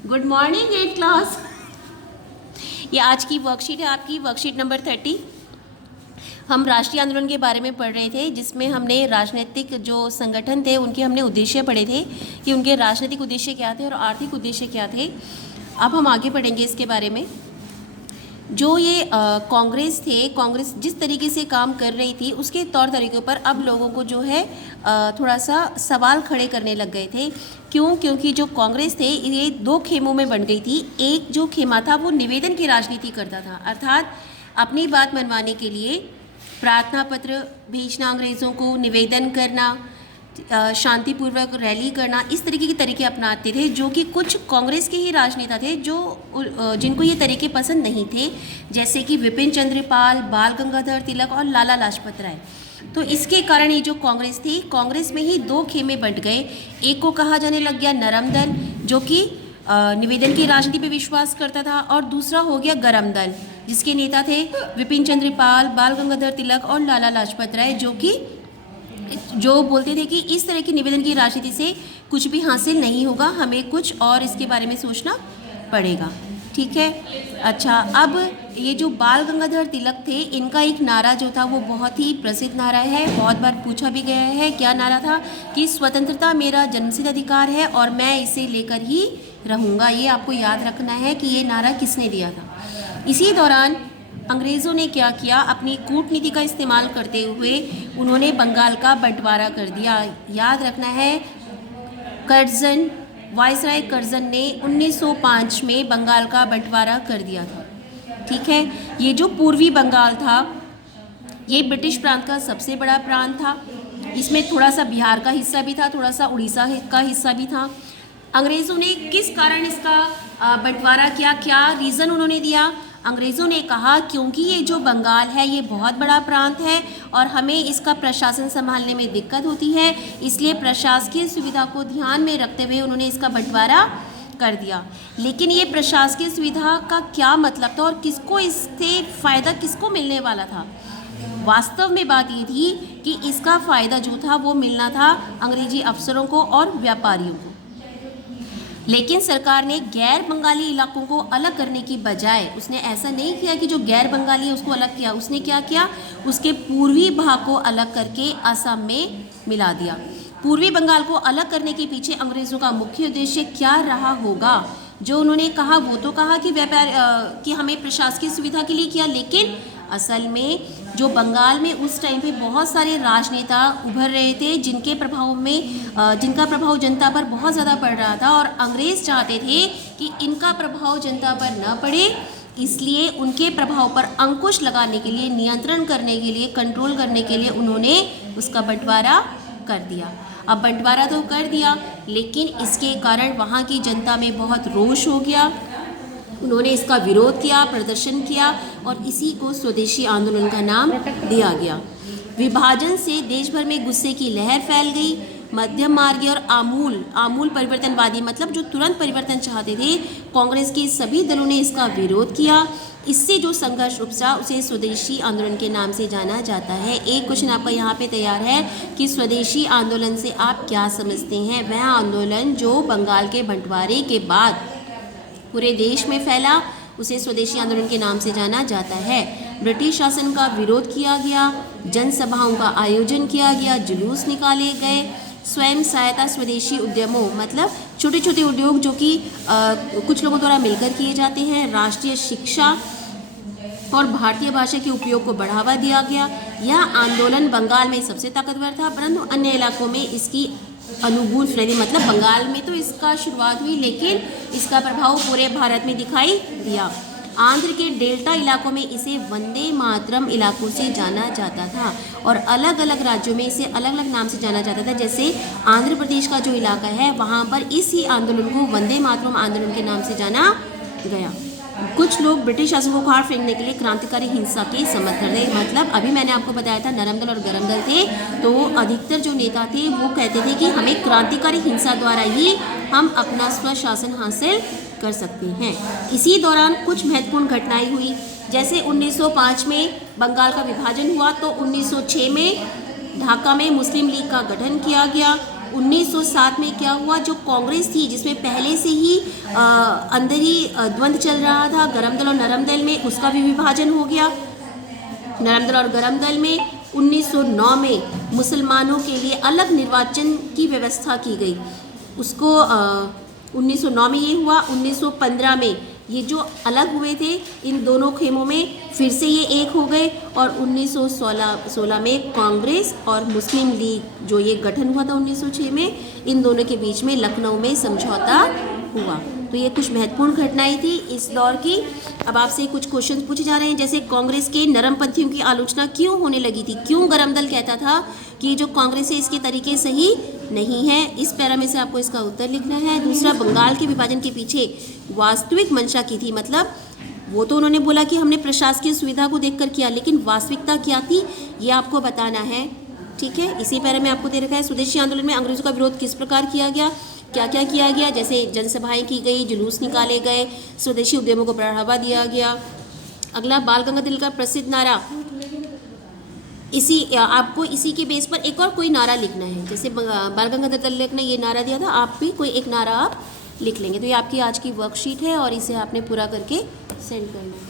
Good morning eight class. ये आज की वर्कशीट है आपकी, वर्कशीट नंबर 30। हम राष्ट्रीय आंदोलन के बारे में पढ़ रहे थे, जिसमें हमने राजनीतिक जो संगठन थे उनके हमने उद्देश्य पढ़े थे कि उनके राजनीतिक उद्देश्य क्या थे और आर्थिक उद्देश्य क्या थे। अब हम आगे पढ़ेंगे इसके बारे में। जो ये कांग्रेस थे, कांग्रेस जिस तरीके से काम कर रही थी उसके तौर तरीक़ों पर अब लोगों को जो है थोड़ा सा सवाल खड़े करने लग गए थे। क्यों? क्योंकि जो कांग्रेस थे ये दो खेमों में बन गई थी। एक जो खेमा था वो निवेदन की राजनीति करता था, अर्थात अपनी बात मनवाने के लिए प्रार्थना पत्र भेजना अंग्रेज़ों को, निवेदन करना, शांतिपूर्वक रैली करना, इस तरीके के तरीके अपनाते थे, जो कि कुछ कांग्रेस के ही राजनेता थे जो जिनको ये तरीके पसंद नहीं थे, जैसे कि विपिन चंद्र पाल, बाल गंगाधर तिलक और लाला लाजपत राय। तो इसके कारण ये जो कांग्रेस थी, कांग्रेस में ही दो खेमे बंट गए। एक को कहा जाने लग गया नरम दल, जो कि निवेदन की राजनीति पे विश्वास करता था, और दूसरा हो गया गरम दल, जिसके नेता थे विपिन चंद्र पाल, बाल गंगाधर तिलक और लाला लाजपत राय, जो बोलते थे कि इस तरह की निवेदन की राजनीति से कुछ भी हासिल नहीं होगा, हमें कुछ और इसके बारे में सोचना पड़ेगा। ठीक है। अच्छा, अब ये जो बाल गंगाधर तिलक थे, इनका एक नारा जो था वो बहुत ही प्रसिद्ध नारा है, बहुत बार पूछा भी गया है। क्या नारा था? कि स्वतंत्रता मेरा जन्मसिद्ध अधिकार है और मैं इसे लेकर ही रहूँगा। ये आपको याद रखना है कि ये नारा किसने दिया था। इसी दौरान अंग्रेज़ों ने क्या किया? अपनी कूटनीति का इस्तेमाल करते हुए उन्होंने बंगाल का बंटवारा कर दिया। याद रखना है, कर्जन, वायसराय कर्जन ने 1905 में बंगाल का बंटवारा कर दिया था। ठीक है। ये जो पूर्वी बंगाल था, ये ब्रिटिश प्रांत का सबसे बड़ा प्रांत था। इसमें थोड़ा सा बिहार का हिस्सा भी था, थोड़ा सा उड़ीसा का हिस्सा भी था। अंग्रेज़ों ने किस कारण इसका बंटवारा किया? क्या रीज़न उन्होंने दिया? अंग्रेज़ों ने कहा क्योंकि ये जो बंगाल है ये बहुत बड़ा प्रांत है और हमें इसका प्रशासन संभालने में दिक्कत होती है, इसलिए प्रशासकीय सुविधा को ध्यान में रखते हुए उन्होंने इसका बंटवारा कर दिया। लेकिन ये प्रशासकीय सुविधा का क्या मतलब था और किसको इससे फ़ायदा किसको मिलने वाला था? वास्तव में बात ये थी कि इसका फ़ायदा जो था वो मिलना था अंग्रेजी अफसरों को और व्यापारियों को। लेकिन सरकार ने गैर बंगाली इलाकों को अलग करने की बजाय उसने ऐसा नहीं किया कि जो गैर बंगाली है उसको अलग किया। उसने क्या किया? उसके पूर्वी भाग को अलग करके असम में मिला दिया। पूर्वी बंगाल को अलग करने के पीछे अंग्रेज़ों का मुख्य उद्देश्य क्या रहा होगा? जो उन्होंने कहा वो तो कहा कि कि हमें प्रशासकीय सुविधा के लिए किया, लेकिन असल में जो बंगाल में उस टाइम पे बहुत सारे राजनेता उभर रहे थे जिनका प्रभाव जनता पर बहुत ज़्यादा पड़ रहा था, और अंग्रेज़ चाहते थे कि इनका प्रभाव जनता पर न पड़े, इसलिए उनके प्रभाव पर अंकुश लगाने के लिए, नियंत्रण करने के लिए, कंट्रोल करने के लिए उन्होंने उसका बंटवारा कर दिया। अब बंटवारा तो कर दिया, लेकिन इसके कारण वहाँ की जनता में बहुत रोष हो गया। उन्होंने इसका विरोध किया, प्रदर्शन किया, और इसी को स्वदेशी आंदोलन का नाम दिया गया। विभाजन से देश भर में गुस्से की लहर फैल गई। मध्यम मार्गी और आमूल परिवर्तनवादी, मतलब जो तुरंत परिवर्तन चाहते थे, कांग्रेस के सभी दलों ने इसका विरोध किया। इससे जो संघर्ष उपजा उसे स्वदेशी आंदोलन के नाम से जाना जाता है। एक क्वेश्चन आपका यहाँ पे तैयार है कि स्वदेशी आंदोलन से आप क्या समझते हैं? वह आंदोलन जो बंगाल के बंटवारे के बाद पूरे देश में फैला, उसे स्वदेशी आंदोलन के नाम से जाना जाता है। ब्रिटिश शासन का विरोध किया गया, जनसभाओं का आयोजन किया गया, जुलूस निकाले गए, स्वयं सहायता स्वदेशी उद्यमों, मतलब छोटे छोटे उद्योग जो कि कुछ लोगों द्वारा मिलकर किए जाते हैं, राष्ट्रीय शिक्षा और भारतीय भाषा के उपयोग को बढ़ावा दिया गया। यह आंदोलन बंगाल में सबसे ताकतवर था, परंतु अन्य इलाकों में इसकी अनुकूल फैली, मतलब बंगाल में तो इसका शुरुआत हुई, लेकिन इसका प्रभाव पूरे भारत में दिखाई दिया। आंध्र के डेल्टा इलाकों में इसे वंदे मातरम इलाकों से जाना जाता था, और अलग अलग राज्यों में इसे अलग अलग नाम से जाना जाता था। जैसे आंध्र प्रदेश का जो इलाका है वहाँ पर इसी आंदोलन को वंदे मातरम आंदोलन के नाम से जाना गया। कुछ लोग ब्रिटिश शासन को उखाड़ फेंकने के लिए क्रांतिकारी हिंसा के समर्थन थे। मतलब अभी मैंने आपको बताया था नरम दल और गरम दल थे, तो अधिकतर जो नेता थे वो कहते थे कि हमें क्रांतिकारी हिंसा द्वारा ही हम अपना स्वशासन हासिल कर सकते हैं। इसी दौरान कुछ महत्वपूर्ण घटनाएं हुई, जैसे 1905 में बंगाल का विभाजन हुआ, तो 1906 में ढाका में मुस्लिम लीग का गठन किया गया। 1907 में क्या हुआ, जो कांग्रेस थी जिसमें पहले से ही अंदर ही द्वंद्व चल रहा था गरम दल और नरम दल में, उसका भी विभाजन हो गया। नरम दल और गरम दल में 1909 में मुसलमानों के लिए अलग निर्वाचन की व्यवस्था की गई, उसको 1909 में ये हुआ। 1915 में ये जो अलग हुए थे इन दोनों खेमों में फिर से ये एक हो गए, और 1916 में कांग्रेस और मुस्लिम लीग जो ये गठन हुआ था 1906 में, इन दोनों के बीच में लखनऊ में समझौता हुआ। तो ये कुछ महत्वपूर्ण घटनाएं थी इस दौर की। अब आपसे कुछ क्वेश्चन पूछे जा रहे हैं, जैसे कांग्रेस के नरमपंथियों की आलोचना क्यों होने लगी थी, क्यों गरम दल कहता था कि जो कांग्रेस है इसके तरीके सही नहीं है, इस पैरा में से आपको इसका उत्तर लिखना है। दूसरा, बंगाल के विभाजन के पीछे वास्तविक मंशा की थी, मतलब वो तो उन्होंने बोला कि हमने प्रशासकीय सुविधा को देखकर किया, लेकिन वास्तविकता क्या थी ये आपको बताना है, ठीक है। इसी पैरा में आपको दे रखा है, स्वदेशी आंदोलन में अंग्रेजों का विरोध किस प्रकार किया गया, क्या क्या किया गया, जैसे जनसभाएं की गई, जुलूस निकाले गए, स्वदेशी उद्यमों को बढ़ावा दिया गया। अगला, बाल गंगाधर तिलक का प्रसिद्ध नारा, आपको इसी के बेस पर एक और कोई नारा लिखना है, जैसे बाल गंगाधर तिलक ने ये नारा दिया था, आप भी कोई एक नारा आप लिख लेंगे। तो ये आपकी आज की वर्कशीट है और इसे आपने पूरा करके सेंड करना है।